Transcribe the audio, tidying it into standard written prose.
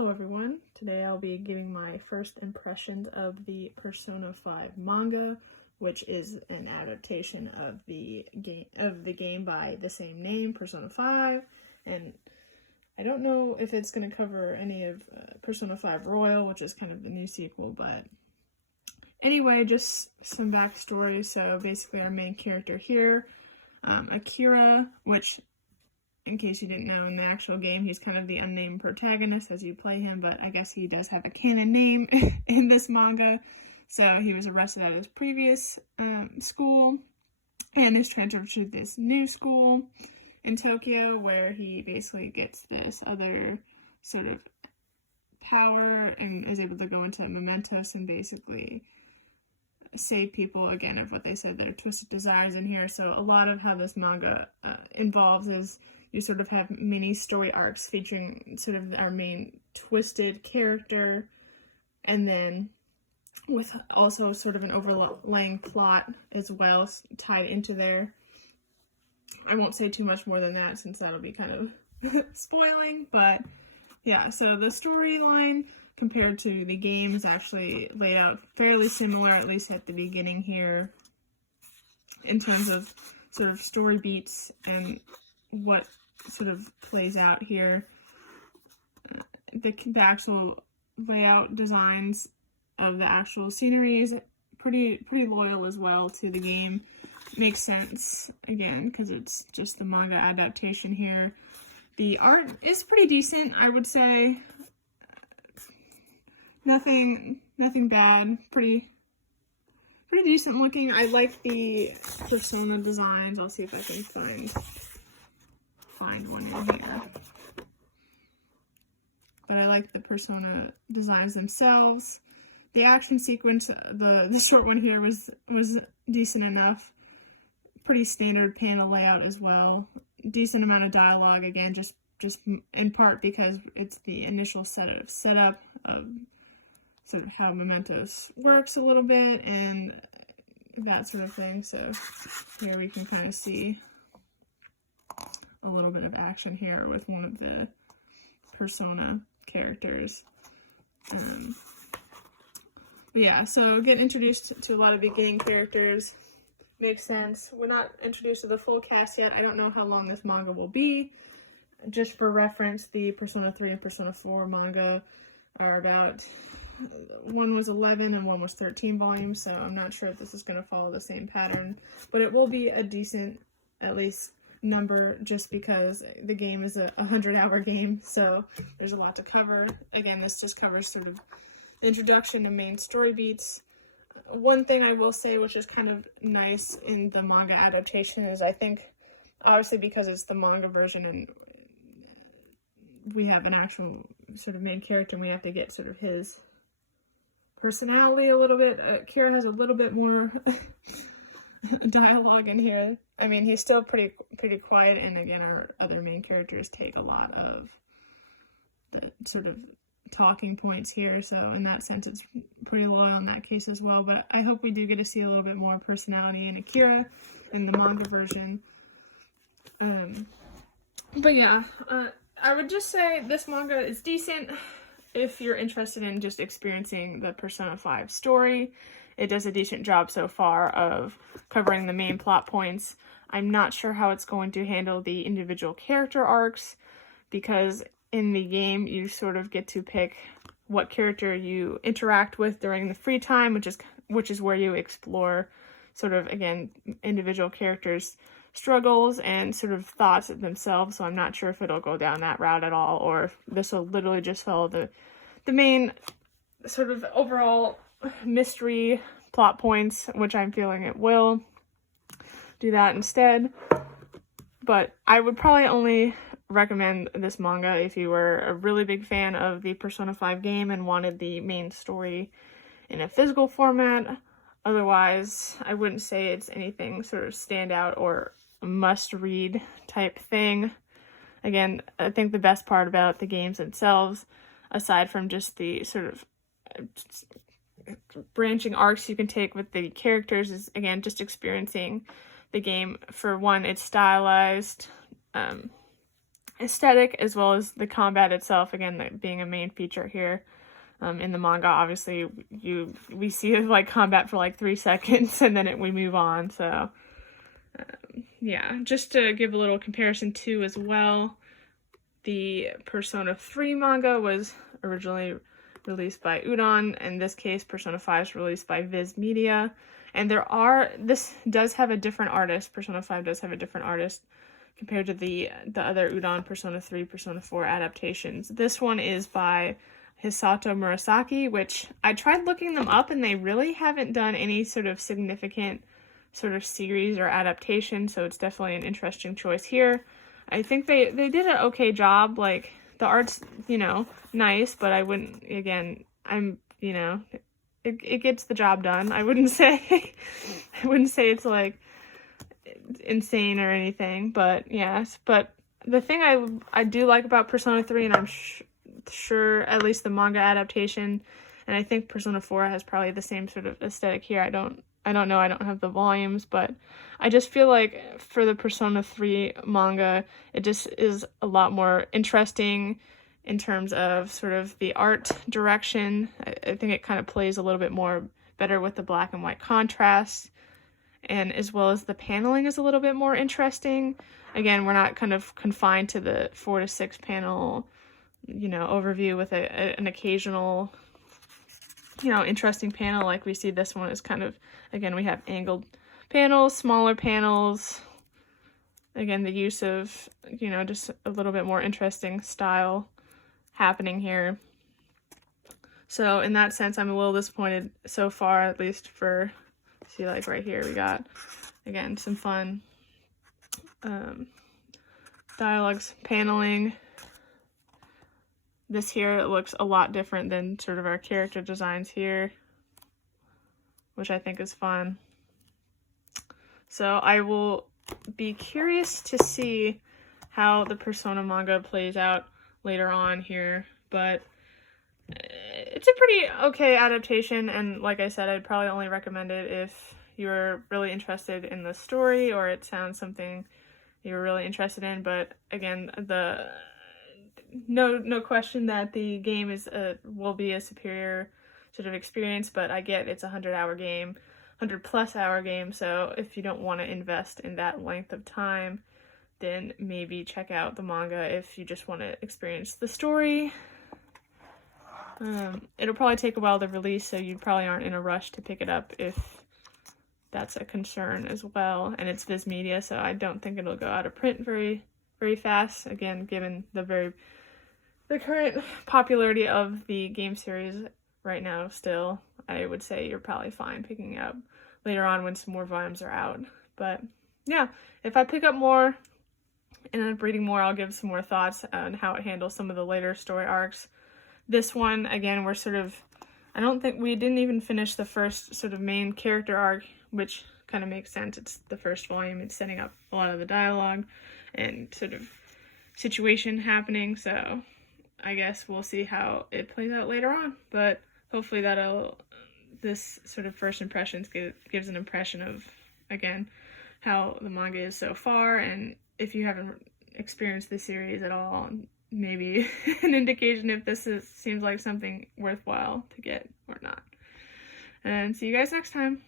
Hello everyone, today I'll be giving my first impressions of the Persona 5 manga, which is an adaptation of the game by the same name, Persona 5, and I don't know if it's going to cover any of Persona 5 Royal, which is kind of the new sequel, but anyway, just some backstory. So basically our main character here, Akira, which in case you didn't know, in the actual game, he's kind of the unnamed protagonist as you play him, but I guess he does have a canon name in this manga. So he was arrested at his previous school and is transferred to this new school in Tokyo, where he basically gets this other sort of power and is able to go into mementos and basically save people, again, of what they said, their twisted desires in here. So a lot of how this manga involves is you sort of have mini story arcs featuring sort of our main twisted character, and then with also sort of an overlaying plot as well tied into there. I won't say too much more than that since that'll be kind of spoiling, but yeah, so the storyline compared to the game is actually laid out fairly similar, at least at the beginning here, in terms of sort of story beats and what sort of plays out here. The actual layout designs of the actual scenery is pretty loyal as well to the game. Makes sense, again, because it's just the manga adaptation here. The art is pretty decent, I would say. Nothing bad. Pretty decent looking. I like the persona designs. I'll see if I can find one in here. But I like the persona designs themselves. The action sequence, the short one here was decent enough. Pretty standard panel layout as well. Decent amount of dialogue, again, just in part because it's the initial setup of sort of how Mementos works a little bit and that sort of thing. So here we can kind of see a little bit of action here with one of the persona characters. Yeah, so get introduced to a lot of beginning characters. Makes sense. We're not introduced to the full cast yet. I don't know how long this manga will be. Just for reference, the Persona 3 and Persona 4 manga are about, one was 11 and one was 13 volumes, so I'm not sure if this is going to follow the same pattern, but it will be a decent, at least, number, just because the game is a 100-hour game, so there's a lot to cover. Again, this just covers sort of introduction to main story beats. One thing I will say, which is kind of nice in the manga adaptation, is I think, obviously because it's the manga version and we have an actual sort of main character and we have to get sort of his personality a little bit. Kira has a little bit more dialogue in here. I mean, he's still pretty quiet, and again, our other main characters take a lot of the sort of talking points here, so in that sense it's pretty loyal in that case as well. But I hope we do get to see a little bit more personality in Akira in the manga version. But yeah, I would just say this manga is decent if you're interested in just experiencing the Persona 5 story. It does a decent job so far of covering the main plot points. I'm not sure how it's going to handle the individual character arcs, because in the game you sort of get to pick what character you interact with during the free time, which is where you explore sort of, again, individual characters' struggles and sort of thoughts themselves. So I'm not sure if it'll go down that route at all, or if this will literally just follow the main sort of overall mystery plot points, which I'm feeling it will do that instead. But I would probably only recommend this manga if you were a really big fan of the Persona 5 game and wanted the main story in a physical format. Otherwise, I wouldn't say it's anything sort of standout or must-read type thing. Again, I think the best part about the games themselves, aside from just the sort of branching arcs you can take with the characters, is, again, just experiencing the game. For one, it's stylized. aesthetic, as well as the combat itself, again, being a main feature here. In the manga, obviously, we see like combat for like 3 seconds and then we move on. So, yeah, just to give a little comparison too as well, the Persona 3 manga was originally released by Udon. In this case, Persona 5 is released by Viz Media. And this does have a different artist. Persona 5 does have a different artist compared to the other Udon Persona 3, Persona 4 adaptations. This one is by Hisato Murasaki, which I tried looking them up and they really haven't done any sort of significant sort of series or adaptation, so it's definitely an interesting choice here. I think they did an okay job. Like, the art's, nice, but I wouldn't, again, it gets the job done. I wouldn't say it's like insane or anything, but yes. But the thing I do like about Persona 3, and I'm sure at least the manga adaptation, and I think Persona 4 has probably the same sort of aesthetic here. I don't know, I don't have the volumes, but I just feel like for the Persona 3 manga, it just is a lot more interesting in terms of sort of the art direction. I think it kind of plays a little bit more better with the black and white contrast, and as well as the paneling is a little bit more interesting. Again, we're not kind of confined to the 4 to 6 panel overview with an occasional, interesting panel like we see. This one is kind of, again, we have angled panels, smaller panels. Again, the use of, just a little bit more interesting style happening here. So in that sense, I'm a little disappointed so far, at least for, see, like right here, we got, again, some fun dialogues, paneling. This here looks a lot different than sort of our character designs here, which I think is fun. So I will be curious to see how the Persona manga plays out later on here, but it's a pretty okay adaptation, and like I said, I'd probably only recommend it if you're really interested in the story or it sounds something you're really interested in. But again, no question that the game will be a superior sort of experience, but I get it's a 100-hour game, 100+ hour game, so if you don't want to invest in that length of time, then maybe check out the manga if you just want to experience the story. It'll probably take a while to release, so you probably aren't in a rush to pick it up if that's a concern as well. And it's Viz Media, so I don't think it'll go out of print very, very fast. Again, given the current popularity of the game series right now still, I would say you're probably fine picking it up later on when some more volumes are out. But yeah, if I pick up more and end up reading more, I'll give some more thoughts on how it handles some of the later story arcs. This one, again, we're sort of, I don't think we didn't even finish the first sort of main character arc, which kind of makes sense. It's the first volume. It's setting up a lot of the dialogue and sort of situation happening. So I guess we'll see how it plays out later on. But hopefully this sort of first impressions gives an impression of, again, how the manga is so far. And if you haven't experienced the series at all, maybe an indication if this seems like something worthwhile to get or not. And see you guys next time.